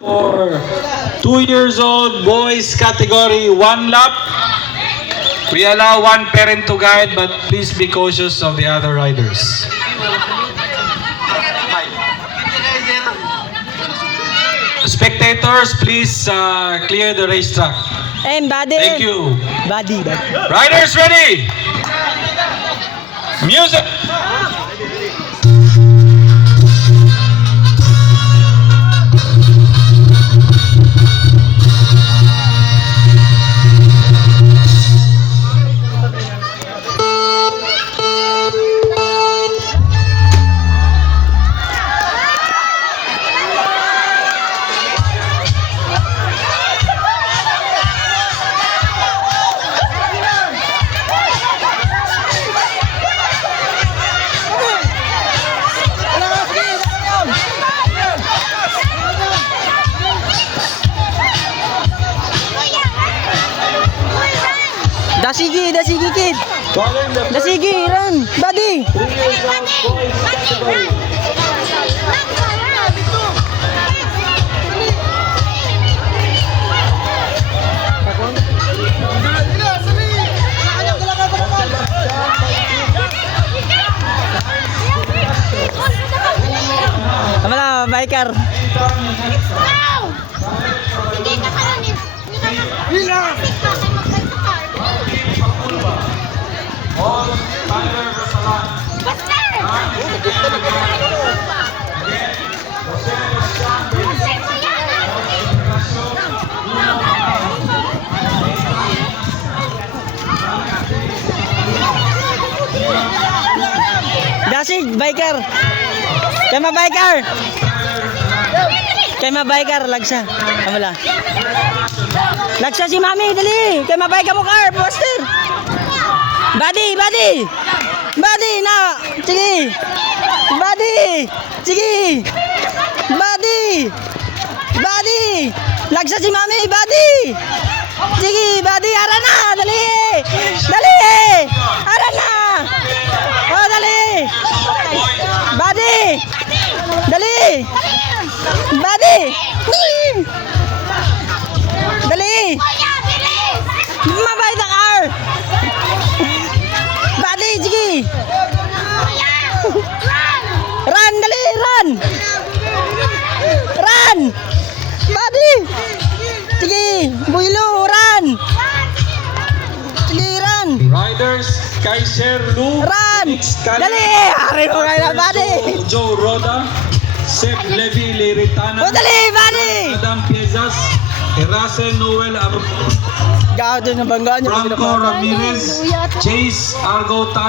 For 2 years old boys category, 1 lap. We allow 1 parent to guide, but please be cautious of the other riders. Spectators, please clear the racetrack. Body. Thank you. Body. Riders ready? Music! Dasigi kid. Dasigi, run. Body. 3 years old boys category. Tama na, biker. Dasig, biker. Kema biker. Kema biker, lagsa. Kamala. Lagsa si mami, dali. Kema biker mo car, poster. Body. Body na. Sige. Body. Sige. Body. Lagsa si mami, body. Sige, body, ara na, dali. Ara na. Oh, dali. Body. Dali. Body. Dali. Mabay na car. Body, sige. Run, dali, run. Body. Sige, builo, run. Sige, run. Riders, Kaiser Lu. Run. Dali. Hari mo kayo na, body. Joe Roda. Sep Levi Leritana. O, dali, body. Adam Piezas. Erase Noel Gaw, doon ang banggaan niya. Franco Ramirez. Chase Argotan.